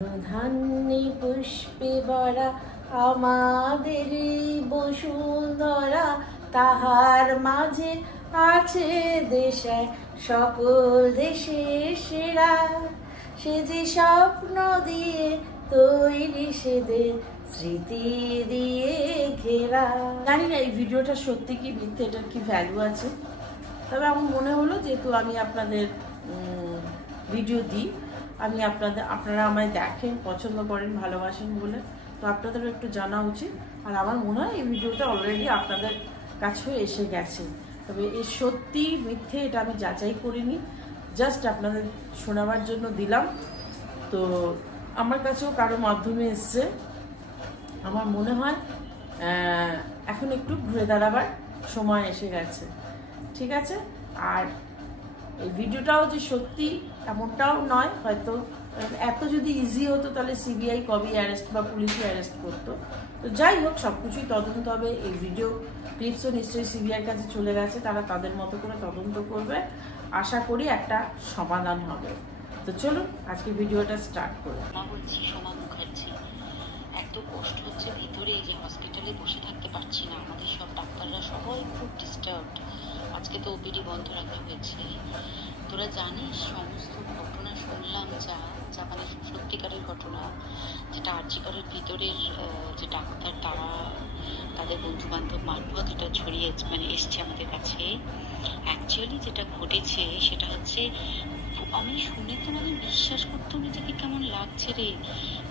ধান্যে পুষ্পে ভরা আমাদের বসুন্ধরা, তাহার মাঝে আছে দেশে সকল দেশে সেরা। সে যে স্বপ্ন দিয়ে তৈরি সেদের স্মৃতি দিয়ে ঘেরা। জানি না এই ভিডিওটা সত্যি কি মিথ্যে, এটার কি ভ্যালু আছে, তবে আমার মনে হলো যেহেতু আমি আপনাদের ভিডিও দিই, আমি আপনারা আমায় দেখেন, পছন্দ করেন, ভালোবাসেন বলে, তো আপনাদেরও একটু জানা উচিত। আর আমার মনে হয় এই ভিডিওটা অলরেডি আপনাদের কাছেও এসে গেছে, তবে এর সত্যি মিথ্যে এটা আমি যাচাই করিনি, জাস্ট আপনাদের শোনাবার জন্য দিলাম। তো আমার কাছেও কারো মাধ্যমে এসছে, আমার মনে হয় এখন একটু ঘুরে দাঁড়াবার সময় এসে গেছে, ঠিক আছে। আর এই ভিডিওটাও যে সত্যি এমনটাও নয়, হয়তো এত যদি ইজি হতো তাহলে সিবিআই কবে অ্যারেস্ট বা পুলিশই অ্যারেস্ট করতো। তো যাই হোক, সব কিছুই তদন্ত হবে। এই ভিডিও ক্লিপসও নিশ্চয়ই সিবিআইয়ের কাছে চলে গেছে, তারা তাদের মতো করে তদন্ত করবে, আশা করি একটা সমাধান হবে। তো চলুন আজকে ভিডিওটা স্টার্ট করি। বলছি সোমা মুখার্জি, এত কষ্ট হচ্ছে ভিতরে যে হসপিটালে বসে থাকতে পারছি না, আমাদের সব ডাক্তাররা সবাই খুব ডিস্টার্বড। আজকে তো ওপিডি বন্ধ রাখা হয়েছে। তোরা জানিস সমস্ত ঘটনা শুনলাম যা মানে সত্যিকারের ঘটনা, যেটা আরজিকরের ভিতরের যে ডাক্তার তারা তাদের বন্ধু বান্ধব মারফত এটা ছড়িয়ে মানে এসছে আমাদের কাছে। অ্যাকচুয়ালি যেটা ঘটেছে সেটা হচ্ছে, আমি শুনে তো মানে বিশ্বাস করতাম নিজেকে কেমন লাগছে রে।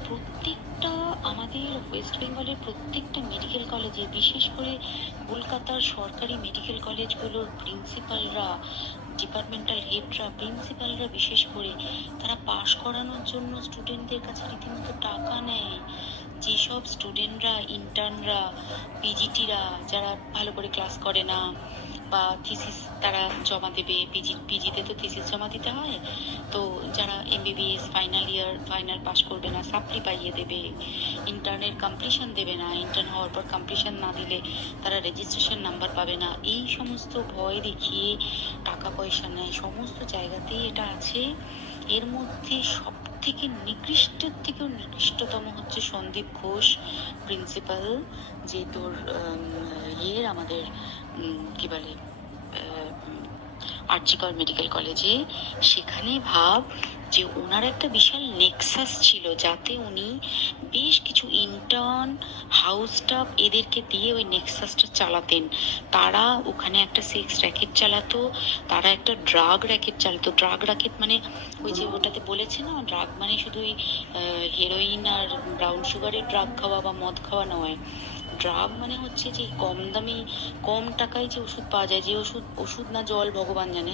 প্রত্যেকটা আমাদের ওয়েস্ট বেঙ্গলের প্রত্যেকটা মেডিকেল কলেজে, বিশেষ করে কলকাতার সরকারি মেডিকেল কলেজগুলোর প্রিন্সিপালরা, ডিপার্টমেন্টাল হেডরা, প্রিন্সিপালরা বিশেষ করে, তারা পাশ করানোর জন্য স্টুডেন্টদের কাছে রীতিমতো টাকা নেয়। যেসব স্টুডেন্টরা, ইন্টার্নরা, পিজিটিরা যারা ভালো করে ক্লাস করে না বা থিসিস তারা জমা দেবে, পিজিতে তো থিসিস জমা দিতে হয়, তো যারা এমবিবিএস ফাইনাল পাস করবে না সাপ্লি পাইয়ে দেবে, ইন্টার্নের কমপ্লিশন দেবে না, ইন্টার্ন হওয়ার পর কমপ্লিশন না দিলে তারা রেজিস্ট্রেশন নাম্বার পাবে না, এই সমস্ত ভয় দেখিয়ে টাকা পয়সা নেয়। সমস্ত জায়গাতেই এটা আছে। এর মধ্যে সব থেকে নিকৃষ্টের থেকেও নিকৃষ্টতম হচ্ছে সন্দীপ ঘোষ, প্রিন্সিপাল, যে তোর আমাদের কি বলে আরজিকর মেডিকেল কলেজে। সেখানে ভাব যে ওনার একটা বিশাল নেক্সাস ছিল, যাতে উনি বেশ কিছু ইন্টার্ন, হাউস স্টাফ এদেরকে দিয়ে ওই নেক্সাসটা চালাতেন। তারা ওখানে একটা সেক্স র্যাকেট চালাতো, তারা একটা ড্রাগ র্যাকেট চালাতো। ড্রাগ র্যাকেট মানে ওই যে ওটাতে বলেছে না, ড্রাগ মানে শুধুই হেরোইন আর ব্রাউন সুগারের ড্রাগ খাওয়া বা মদ খাওয়া নয়। ড্রাগ মানে হচ্ছে যে কম দামি, কম টাকায় যে ওষুধ পাওয়া যায়, যে ওষুধ না জল ভগবান জানে,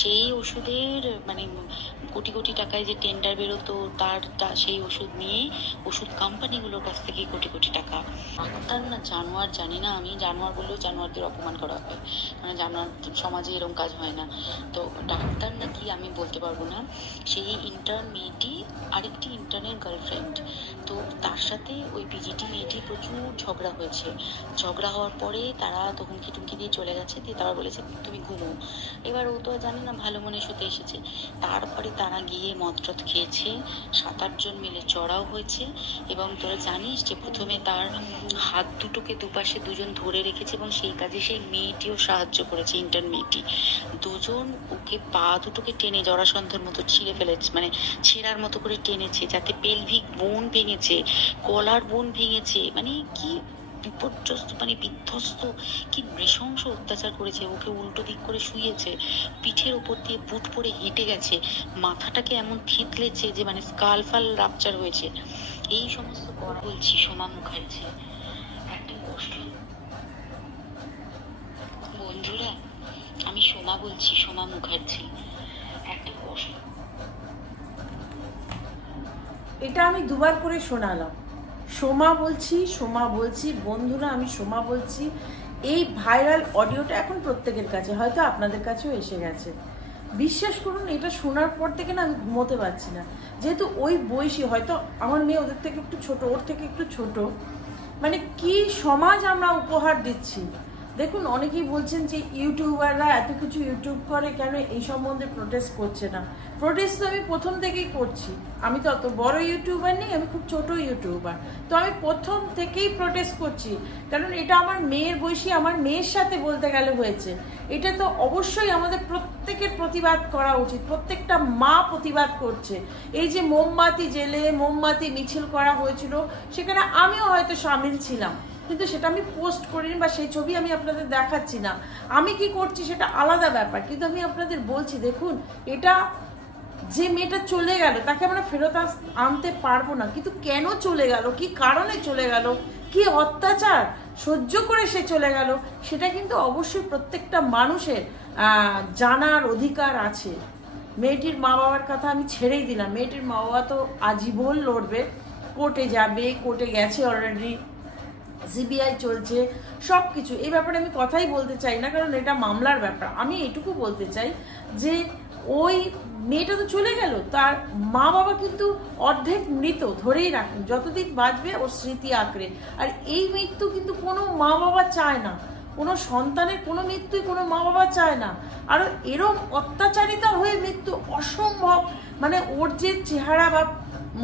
সেই ওষুধের মানে কোটি কোটি টাকায় যে টেন্ডার বেরোতো, সেই ওষুধ নিয়ে ওষুধ কোম্পানিগুলোর কাছ থেকে কোটি কোটি টাকা। ডাক্তার না জানোয়ার, জানি না আমি, জানোয়ার বললেও জানোয়ারদের অপমান করা হবে, মানে জানোয়ার সমাজে এরকম কাজ হয় না। তো ডাক্তার না কি আমি বলতে পারবো না। সেই ইন্টার্ন মেয়েটি আরেকটি ইন্টার্নের গার্লফ্রেন্ড, তো তার সাথে ওই পিজিটি মেয়েটি প্রচুর ঝগড়া হয়েছে। ঝগড়া হওয়ার পরে তারা তো হুমকি টুমকি দিয়ে চলে গেছে, দিয়ে তারা বলেছে তুমি ঘুমো। এবার ও তো জানে না, ভালো মনে শুতে এসেছে। তারপরে তারা গিয়ে মদটদ খেয়েছে, 7-8 জন মিলে চড়াও হয়েছে। এবং তোরা জানিস যে প্রথমে তার হাত দুটোকে দুপাশে দুজন ধরে রেখেছে, এবং সেই কাজে সেই মেয়েটিও সাহায্য করেছে, ইন্টার্ন মেয়েটি। দুজন ওকে পা দুটোকে টেনে জরাসন্ধের মতো ছিঁড়ে ফেলেছে, মানে ছেঁড়ার মতো করে টেনেছে, যাতে পেলভিক বোন ভেঙেছে, গলার বোন ভেঙেছে। মানে কি বিপর্যস্ত, মানে বিধ্বস্ত, কি নৃশংস অত্যাচার করেছে। ওকে উল্টো দিক করে শুয়েছে, পিঠের উপর দিয়ে বুট পরে হেঁটে গেছে, মাথাটাকে এমন থেতলেছে যে মানে স্কাল ফাল রাপচার হয়েছে। এই সমস্ত করা। বলছি সোমা মুখার্জি, একটা কষ্ট। বন্ধুরা, আমি সোমা বলছি, সোমা মুখার্জি, একটা কষ্ট। এটা আমি দুবার করে শোনালাম, সোমা বলছি বন্ধুরা, আমি সোমা বলছি। এই ভাইরাল অডিওটা এখন প্রত্যেকের কাছে, হয়তো আপনাদের কাছেও এসে গেছে। বিশ্বাস করুন, এটা শোনার পর থেকে না আমি ঘুমোতে পারছি না। যেহেতু ওই বয়সী, হয়তো আমার মেয়ে ওদের থেকে একটু ছোট, ওর থেকে একটু ছোট, মানে কি সমাজ আমরা উপহার দিচ্ছি। দেখুন অনেকেই বলছেন যে ইউটিউবাররা এত কিছু ইউটিউব করে, কেন এই সম্বন্ধে প্রোটেস্ট করছে না? প্রোটেস্ট তো আমি প্রথম থেকেই করছি। আমি তো অত বড় ইউটিউবার নেই, আমি খুব ছোট ইউটিউবার। তো আমি প্রথম থেকেই প্রোটেস্ট করছি, কারণ এটা আমার মেয়ের বয়সী, আমার মেয়ের সাথে বলতে গেলে হয়েছে। এটা তো অবশ্যই আমাদের প্রত্যেকের প্রতিবাদ করা উচিত, প্রত্যেকটা মা প্রতিবাদ করছে। এই যে মোমবাতি জেলে মোমবাতি মিছিল করা হয়েছিল, সেখানে আমিও হয়তো সামিল ছিলাম, কিন্তু সেটা আমি পোস্ট করিনি বা সেই ছবি আমি আপনাদের দেখাচ্ছি না। আমি কি করছি সেটা আলাদা ব্যাপার, কিন্তু আমি আপনাদের বলছি দেখুন, এটা যে মেয়েটা চলে গেল তাকে আমরা ফেরত আনতে পারবো না, কিন্তু কেন চলে গেল, কি কারণে চলে গেল, কি অত্যাচার সহ্য করে সে চলে গেল, সেটা কিন্তু অবশ্যই প্রত্যেকটা মানুষের জানার অধিকার আছে। মেয়েটির মা বাবার কথা আমি ছেড়েই দিলাম, মেয়েটির মা বাবা তো আজীবন লড়বে, কোর্টে যাবে, কোর্টে গেছে অলরেডি, সিবিআই চলছে, সব কিছু। এই ব্যাপারে আমি কথাই বলতে চাই না, কারণ এটা মামলার ব্যাপার। আমি এটুকু বলতে চাই যে ওই মেয়েটা তো চলে গেল, তার মা বাবা কিন্তু অর্ধেক মৃত ধরেই রাখুন, যতদিন বাঁচবে ওর স্মৃতি আঁকড়ে। আর এই মৃত্যু কিন্তু কোনো মা বাবা চায় না, কোনো সন্তানের কোনো মৃত্যুই কোনো মা বাবা চায় না। আর এরম অত্যাচারিতা হয়ে মৃত্যু অসম্ভব, মানে ওর যে চেহারা বা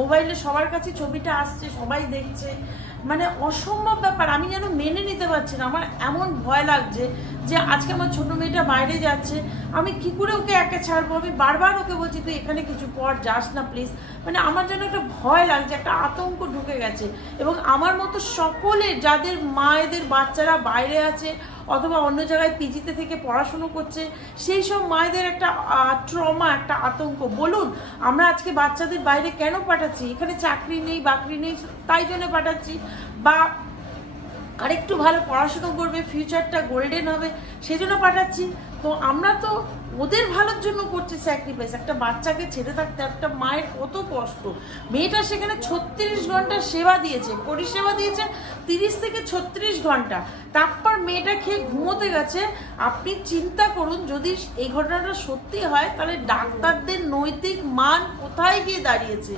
মোবাইলে সবার কাছে ছবিটা আসছে, সবাই দেখছে, মানে অসম্ভব ব্যাপার। আমি যেন মেনে নিতে পারছি না, আমার এমন ভয় লাগছে যে আজকে আমার ছোট মেয়েটা বাইরে যাচ্ছে, আমি কি করে ওকে একা ছাড়বো? আমি বারবার ওকে বলছি তুই এখানে কিছু পর যাস না প্লিজ। মানে আমার যেন একটা ভয় লাগছে, একটা আতঙ্ক ঢুকে গেছে। এবং আমার মতো সকলে যাদের মায়েদের বাচ্চারা বাইরে আছে অথবা অন্য জায়গায় পিজিতে থেকে পড়াশুনো করছে, সেই সব মায়েদের একটা ট্রমা, একটা আতঙ্ক। বলুন আমরা আজকে বাচ্চাদের বাইরে কেন পাঠাচ্ছি? এখানে চাকরি নেই, বাকরি নেই, তাই জন্য পাঠাচ্ছি, বা আরেকটু ভালো পড়াশুনো করবে, ফিউচারটা গোল্ডেন হবে, সেই জন্য পাঠাচ্ছি। তো আমরা তো ওদের ভালোর জন্য করছি স্যাক্রিফাইস। একটা বাচ্চাকে ছেড়ে থাকতে একটা মায়ের কত কষ্ট। মেয়েটা সেখানে 36 ঘন্টা সেবা দিয়েছে, পরিষেবা দিয়েছে 30 থেকে 36 ঘন্টা, তারপর মেয়েটা খেয়ে ঘুমোতে গেছে। আপনি চিন্তা করুন, যদি এই ঘটনাটা সত্যি হয়, তাহলে ডাক্তারদের নৈতিক মান কোথায় গিয়ে দাঁড়িয়েছে?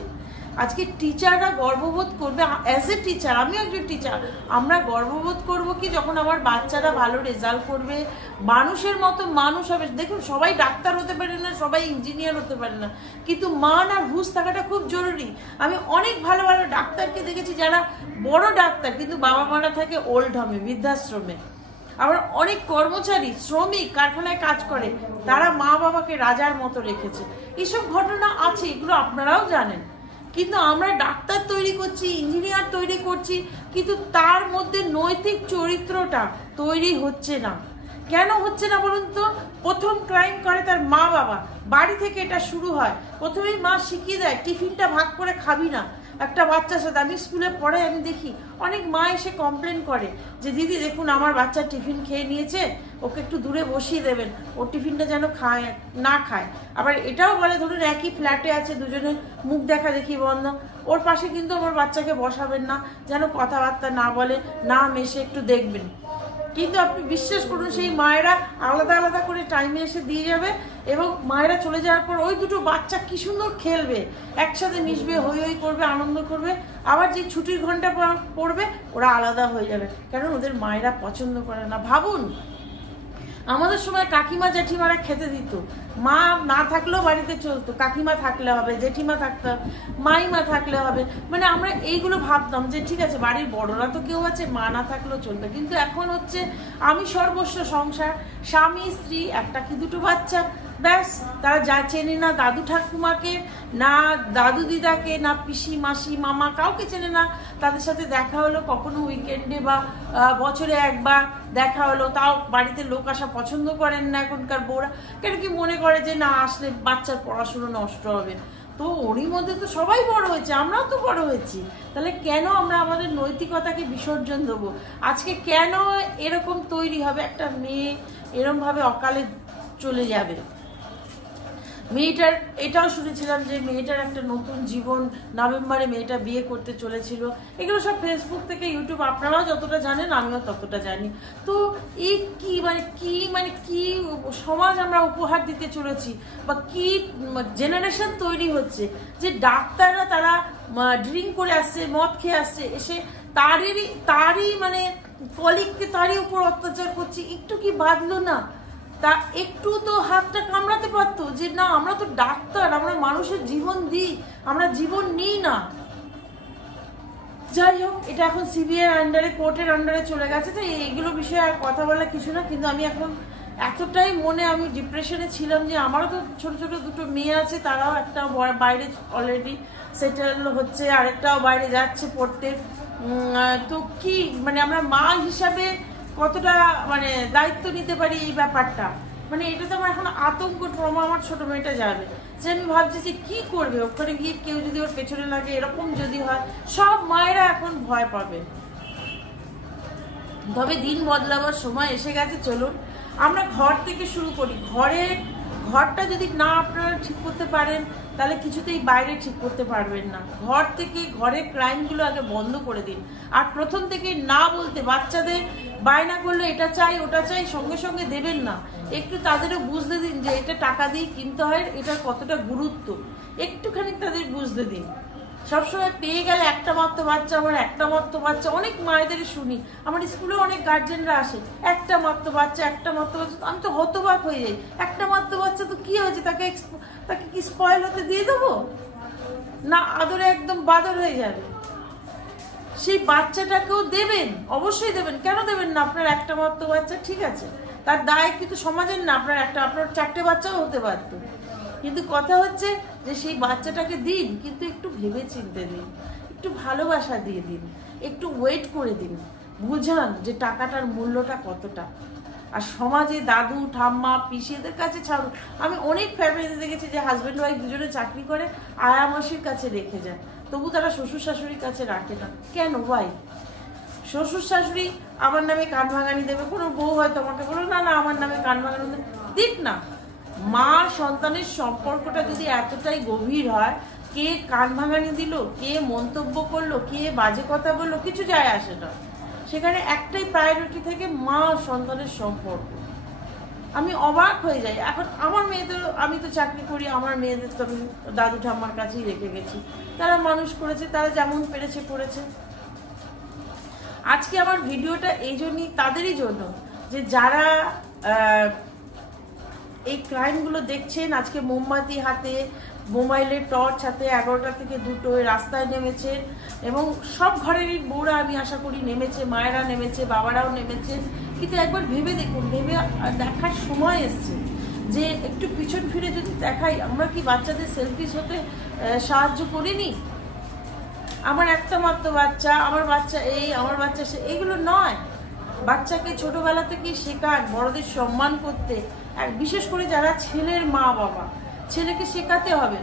আজকে টিচাররা গর্ববোধ করবে, অ্যাজ এ টিচার, আমিও একজন টিচার, আমরা গর্ববোধ করব কি যখন আমার বাচ্চারা ভালো রেজাল্ট করবে, মানুষের মতো মানুষ হবে। দেখুন সবাই ডাক্তার হতে পারে না, সবাই ইঞ্জিনিয়ার হতে পারে না, কিন্তু মান আর হুঁশ থাকাটা খুব জরুরি। আমি অনেক ভালো ভালো ডাক্তারকে দেখেছি যারা বড় ডাক্তার, কিন্তু বাবা মারা থাকে ওল্ড হোমে, বৃদ্ধাশ্রমে। আবার অনেক কর্মচারী, শ্রমিক কারখানায় কাজ করে, তারা মা বাবাকে রাজার মতো রেখেছে। এইসব ঘটনা আছে, এগুলো আপনারাও জানেন। কিন্তু আমরা ডাক্তার তৈরি করছি, ইঞ্জিনিয়ার তৈরি করছি, কিন্তু তার মধ্যে নৈতিক চরিত্রটা তৈরি হচ্ছে না। কেন হচ্ছে না বলুন তো? প্রথম ক্রাইম করে তার মা বাবা, বাড়ি থেকে এটা শুরু হয়। প্রথমেই মা শিখিয়ে দেয় টিফিনটা ভাগ করে খাবি না একটা বাচ্চার সাথে। আমি স্কুলে পড়াই, আমি দেখি অনেক মা এসে কমপ্লেন করে যে দিদি দেখুন আমার বাচ্চা টিফিন খেয়ে নিয়েছে, ওকে একটু দূরে বসিয়ে দেবেন, ওর টিফিনটা যেন খায় না খায়। আবার এটাও বলে ধরুন একই ফ্ল্যাটে আছে, দুজনের মুখ দেখা দেখি বন্ধ, ওর পাশে কিন্তু আমার বাচ্চাকে বসাবেন না, যেন কথাবার্তা না বলে, না মেশে, একটু দেখবেন। কিন্তু আপনি বিশ্বাস করুন সেই মায়েরা আলাদা আলাদা করে টাইমে এসে দিয়ে যাবে, এবং মায়েরা চলে যাওয়ার পর ওই দুটো বাচ্চা কি সুন্দর খেলবে, একসাথে মিশবে, হই হই করবে, আনন্দ করবে। আবার যে ছুটির ঘন্টা পড়বে ওরা আলাদা হয়ে যাবে, কারণ ওদের মায়েরা পছন্দ করে না। ভাবুন আমাদের সময় কাকিমা জেঠিমারা খেতে দিত, মা না থাকলেও বাড়িতে চলতো, কাকিমা থাকলে হবে, জেঠিমা থাকতে হবে, মাইমা থাকলে হবে। মানে আমরা এইগুলো ভাবতাম যে ঠিক আছে বাড়ির বড়রা তো কেউ আছে, মা না থাকলেও চলবে। কিন্তু এখন হচ্ছে আমি সর্বস্ব, সংসার, স্বামী স্ত্রী, একটা কি দুটো বাচ্চা, ব্যাস। তারা যা চেনে না দাদু ঠাকুমাকে, না দাদু দিদাকে, না পিসি মাসি মামা, কাউকে চেনে না। তাদের সাথে দেখা হলো কখনো উইকেন্ডে বা বছরে একবার দেখা হলো, তাও বাড়িতে লোক আসা পছন্দ করেন না এখনকার বউরা, কেন কি মনে করে যে না আসলে বাচ্চার পড়াশুনো নষ্ট হবে। তো ওরই মধ্যে তো সবাই বড় হয়েছে, আমরাও তো বড় হয়েছি, তাহলে কেন আমরা আমাদের নৈতিকতাকে বিসর্জন দেবো? আজকে কেন এরকম তৈরি হবে একটা মেয়ে এরকম ভাবে অকালে চলে যাবে? মেয়েটার এটাও শুনেছিলাম যে মেয়েটার একটা নতুন জীবন, নভেম্বরে মেয়েটা বিয়ে করতে চলেছিল। এগুলো সব ফেসবুক থেকে, ইউটিউব, আপনারাও যতটা জানেন আমিও ততটা জানি। তো এই কি সমাজ আমরা উপহার দিতে চলেছি, বা কি জেনারেশন তৈরি হচ্ছে যে ডাক্তাররা তারা ড্রিঙ্ক করে আসছে, মদ খেয়ে আসছে, এসে তারই মানে কলিগকে তারই উপর অত্যাচার করছি, একটু কি বাঁধলো না? তা একটু তো হাতটা কামড়াতে পারতো যে না আমরা তো ডাক্তার, আমরা মানুষের জীবন দিই, আমরা জীবন নিই না। যাই হোক, এটা এখন সিবিআই আন্ডারে, কোর্টের আন্ডারে চলে গেছে, তো এইগুলো বিষয়ে আর কথা বলা কিছু না। কিন্তু আমি এখন এতটাই মনে আমি ডিপ্রেশনে ছিলাম যে আমারও তো ছোট ছোট দুটো মেয়ে আছে, তারাও একটা বাইরে অলরেডি সেটেল হচ্ছে, আরেকটাও বাইরে যাচ্ছে পড়তে। তো কি মানে আমরা মা হিসাবে কতটা মানে দায়িত্ব নিতে পারি এই ব্যাপারটা, মানে এটা তো আমার এখন আতঙ্ক, ট্রমা। আমার ছোট মেয়েটা যাবে, যে আমি ভাবছি যে কি করবে ওখানে গিয়ে, কেউ যদি ওর পেছনে লাগে, এরকম যদি হয়, সব মায়েরা এখন ভয় পাবে। তবে দিন বদলাবার সময় এসে গেছে, চলুন আমরা ঘর থেকে শুরু করি। ঘরটা যদি না আপনারা ঠিক করতে পারেন, তাহলে কিছুতেই বাইরে ঠিক করতে পারবেন না। ঘর থেকে, ঘরের ক্রাইমগুলো আগে বন্ধ করে দিন। আর প্রথম থেকে না বলতে, বাচ্চাদের বায়না করলে এটা চাই ওটা চাই সঙ্গে সঙ্গে দেবেন না, একটু তাদেরও বুঝতে দিন যে এটা টাকা দিয়ে কিনতে হয়, এটার কতটা গুরুত্ব একটুখানি তাদের বুঝতে দিন। সবসময় পেয়ে গেলে একটা মাত্র বাচ্চা, আমার একটা মাত্র বাচ্চা, অনেক মায়েদের শুনি, আমার স্কুলে অনেক গার্জেনরা আসে, একটা মাত্র বাচ্চা, একটা মাত্র বাচ্চা। আমি তো হতবাক হয়ে যাই, একটা মাত্র বাচ্চা তো কি হয়েছে, তাকে কি স্পয়েল হতে দিয়ে দেবো না? আদরে একদম বাদর হয়ে যাবে। সেই বাচ্চাটাকেও দেবেন, অবশ্যই দেবেন, কেন দেবেন না? আপনার একটা মাত্র বাচ্চা, ঠিক আছে, তার দায় কিন্তু সমাজের না, আপনার চারটে বাচ্চাও হতে পারতো। কিন্তু কথা হচ্ছে যে সেই বাচ্চাটাকে দিন, কিন্তু একটু ভেবে চিন্তে দিন, একটু ভালোবাসা দিয়ে দিন, একটু ওয়েট করে দিন, বুঝান যে টাকাটার মূল্যটা কতটা। আর সমাজে দাদু ঠাম্মা পিসি এদের কাছে ছাড়ুন। আমি অনেক ফ্যামিলিতে দেখেছি যে হাজব্যান্ড ওয়াইফ দুজনে চাকরি করে, আয়া মাসির কাছে রেখে যায়, তবু তারা শ্বশুর শাশুড়ির কাছে রাখে না। কেন ভাই? শ্বশুর শাশুড়ি আমার নামে কান ভাঙানি দেবে, কোনো বউ হয়তো আমাকে বলো না না আমার নামে কান ভাঙানি দিক না। মা সন্তানের সম্পর্কটা যদি এতটাই গভীর হয়, কে কান ভাঙানি দিল, কে মন্তব্য করলো, কে বাজে কথা বললো, কিছু যায় আসে না। সেখানে একটাই প্রায়োরিটি থেকে মা সন্তানের সম্পর্ক। আমি অবাক হয়ে যাই। এখন আমার মেয়েদের, আমি তো চাকরি করি, আমার মেয়েদের তো আমি দাদু ঠাম্মার কাছেই রেখে গেছি, তারা মানুষ করেছে, তারা যেমন পেরেছে করেছে। আজকে আমার ভিডিওটা এই জন্যই, তাদেরই জন্য যে যারা এই ক্রাইমগুলো দেখছেন, আজকে মোমবাতি হাতে, মোবাইলের টর্চ হাতে 11টা থেকে 2টো রাস্তায় নেমেছে, এবং সব ঘরেরই বউরা আমি আশা করি নেমেছে, মায়েরা নেমেছে, বাবারাও নেমেছে। কিন্তু একবার ভেবে দেখুন, ভেবে দেখার সময় এসছে যে একটু পিছন ফিরে যদি দেখাই, আমরা কি বাচ্চাদের সেলফিশ হতে সাহায্য করিনি? আমার একটা মাত্র বাচ্চা, আমার বাচ্চা এই, আমার বাচ্চা সে, এইগুলো নয়। বাচ্চাকে ছোটবেলা থেকেই শেখান বড়দের সম্মান করতে। বিশেষ করে যারা ছেলের মা বাবা, ছেলেকে শেখাতে হবে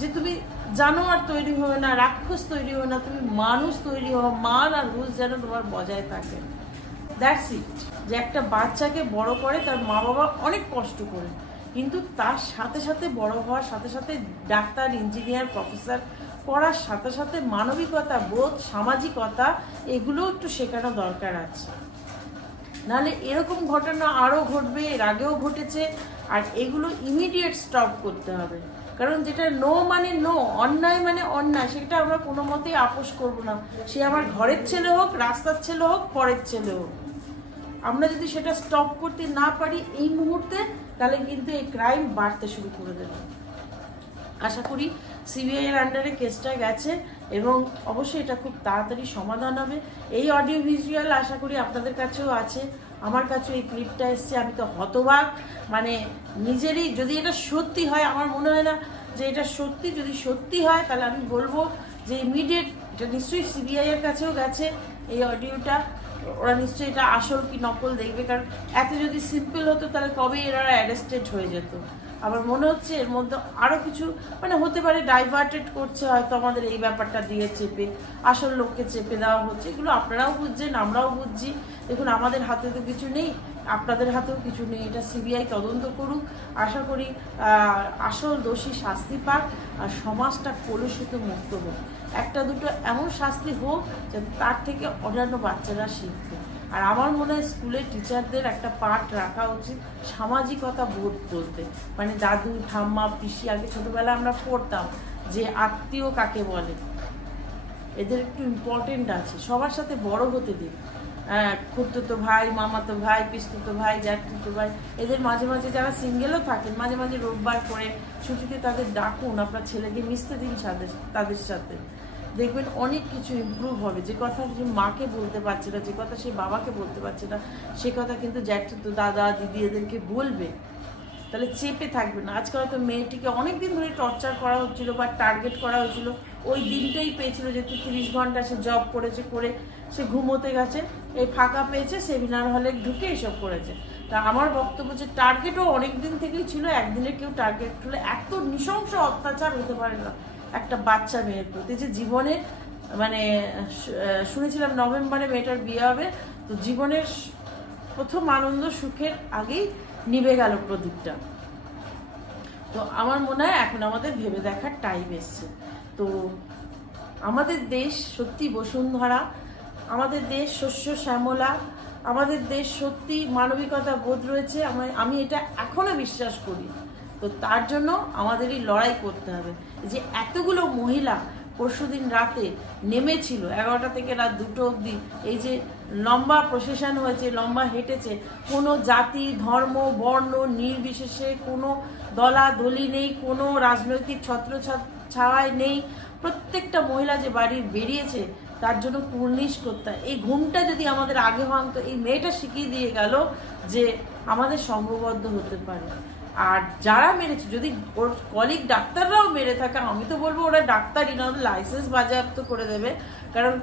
যে তুমি জানোয়ার তৈরি হবে না, রাক্ষস তৈরি হবে না, তুমি মানুষ তৈরি হও, মান আর রুজ যেন তোমার বজায় থাকে। That's it. যে একটা বাচ্চাকে বড় করে তার মা বাবা অনেক কষ্ট করে, কিন্তু তার সাথে সাথে বড় হওয়ার সাথে সাথে ডাক্তার, ইঞ্জিনিয়ার, প্রফেসর পড়ার সাথে সাথে মানবিকতা বোধ, সামাজিকতা, এগুলো একটু শেখানো দরকার আছে। নাহলে এরকম ঘটনা আরও ঘটবে, এর আগেও ঘটেছে। আর এগুলো ইমিডিয়েট স্টপ করতে হবে, কারণ যেটা নো মানে নো, অন্যায় মানে অন্যায়, সেটা আমরা কোনো মতেই আপোষ করবো না। সে আমার ঘরের ছেলে হোক, রাস্তার ছেলে হোক, পরের ছেলে হোক, আমরা যদি সেটা স্টপ করতে না পারি এই মুহূর্তে, তাহলে কিন্তু এই ক্রাইম বাড়তে শুরু করে দেবে। আশা করি সিবিআই এর আন্ডারে কেসটা গেছে এবং অবশ্যই এটা খুব তাড়াতাড়ি সমাধান হবে। এই অডিও ভিজুয়াল আশা করি আপনাদের কাছেও আছে, আমার কাছেও এই ক্লিপটা এসছে। আমি তো হতবাক, মানে নিজেরই, যদি এটা সত্যি হয়, আমার মনে হয় না যে এটা সত্যি, যদি সত্যি হয় তাহলে আমি বলবো যে ইমিডিয়েট, এটা নিশ্চয়ই সিবিআই এর কাছেও গেছে এই অডিওটা, ওরা নিশ্চয়ই এটা আসল কি নকল দেখবে, কারণ এত যদি সিম্পল হতো তাহলে কবে এরা অ্যারেস্টেড হয়ে যেত। আমার মনে হচ্ছে এর মধ্যে আরও কিছু মানে হতে পারে, ডাইভার্টেড করছে হয়তো আমাদের এই ব্যাপারটা দিয়ে, চেপে আসল লোককে চেপে দেওয়া হচ্ছে। এগুলো আপনারাও বুঝছেন, আমরাও বুঝছি। দেখুন আমাদের হাতে তো কিছু নেই, আপনাদের হাতেও কিছু নেই। এটা সিবিআই তদন্ত করুক, আশা করি আসল দোষী শাস্তি পাক আর সমাজটা কলুষিত মুক্ত হোক। একটা দুটো এমন শাস্তি হোক যাতে তার থেকে অন্যান্য বাচ্চারা শিখবে। আর আমার মনে হয় স্কুলের টিচারদের একটা পাঠ রাখা উচিত সামাজিকতা বোধ বলতে, মানে দাদু ঠাম্মা পিসি, আগে ছোটবেলা আমরা পড়তাম যে আত্মীয় কাকে বলে, এদের একটু ইম্পর্টেন্ট আছে, সবার সাথে বড় হতে দিন। খুড়তুতো ভাই, মামাতো ভাই, পিসতুতো ভাই, জ্যাঠতুতো ভাই, এদের মাঝে মাঝে যারা সিঙ্গেলও থাকেন মাঝে মাঝে রোববার করে ছুটিতে তাদের ডাকুন, আপনার ছেলেকে মিশতে দিন তাদের সাথে, দেখবেন অনেক কিছু ইমপ্রুভ হবে। যে কথা সে মাকে বলতে পারছে না, যে কথা সে বাবাকে বলতে পারছে না, সে কথা কিন্তু জ্যাঠতুতো দাদা দিদি এদেরকে বলবে, তাহলে চেপে থাকবে না। আজকাল তো মেয়েটিকে অনেকদিন ধরে টর্চার করা হচ্ছিল বা টার্গেট করা হচ্ছিল, ওই দিনটাই পেয়েছিল যেহেতু 30 ঘন্টা সে জব করেছে, করে সে ঘুমোতে গেছে, এই ফাঁকা পেয়েছে, সেমিনার হলে ঢুকে এসব করেছে। তা আমার বক্তব্য যে টার্গেটও অনেক দিন থেকেই ছিল, একদিনে কেউ টার্গেট হলে এত নৃশংস অত্যাচার হতে পারে না একটা বাচ্চা মেয়ের প্রতি, যে জীবনে মানে শুনেছিলাম নভেম্বরে মেয়েটার বিয়ে হবে, তো জীবনের প্রথম আনন্দ সুখের আগেই নিভে গেল প্রদীপটা। তো আমার মনে হয় এখন আমাদের ভেবে দেখার টাইম এসছে। তো আমাদের দেশ সত্যি বসুন্ধরা, আমাদের দেশ শস্য শ্যামলা, আমাদের দেশ সত্যি মানবিকতা বোধ রয়েছে, আমি এটা এখনো বিশ্বাস করি। তো তার জন্য আমাদেরই লড়াই করতে হবে। যে এতগুলো মহিলা পরশুদিন রাতে নেমেছিল 11টা থেকে রাত 2টো অবধি, এই যে লম্বা প্রসেশন হয়েছে, লম্বা হেঁটেছে, কোনো জাতি ধর্ম বর্ণ নির্বিশেষে, কোনো দলাদলি নেই, কোনো রাজনৈতিক ছত্র ছাওয়ায় নেই, প্রত্যেকটা মহিলা যে বাড়ির বেরিয়েছে তার জন্য কুর্নিশ করতে হয়। এই ঘুমটা যদি আমাদের আগে ভাঙতো, এই মেয়েটা শিখিয়ে দিয়ে গেল যে আমাদের সংঘবদ্ধ হতে পারে। আর যারা মেরেছে, যদি ওর কলিগ ডাক্তাররাও মেরে থাকে, আমি তো বলবো ওরা ডাক্তারই না, ওদের লাইসেন্স বাজেয়াপ্ত করে দেবে, কারণ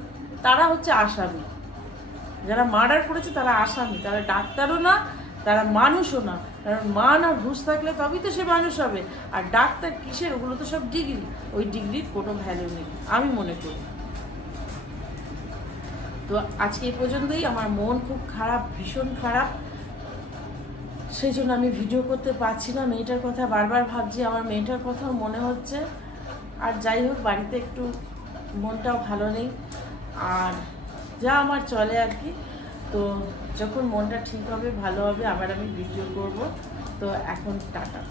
তারা হচ্ছে আসামি। যারা মার্ডার করেছে তারা আসামি, তারা ডাক্তারও না, তারা মানুষও না। কারণ মান আর ঘুষ থাকলে তবেই তো সে মানুষ হবে। আর ডাক্তার কিসের, ওগুলো তো সব ডিগ্রি, ওই ডিগ্রির কোনো ভ্যালু নেই আমি মনে করি। তো আজকে এই পর্যন্তই। আমার মন খুব খারাপ, ভীষণ খারাপ, সেই জন্য আমি ভিডিও করতে পারছি না। মেয়েটার কথা বারবার ভাবছি, আমার মেয়েটার কথাও মনে হচ্ছে। আর যাই হোক, বাড়িতে একটু মনটাও ভালো নেই, আর যা আমার চলে আর কি। তো যখন মনটা ঠিক হবে, ভালো হবে, আবার আমি ভিডিও করব। তো এখন টাটা।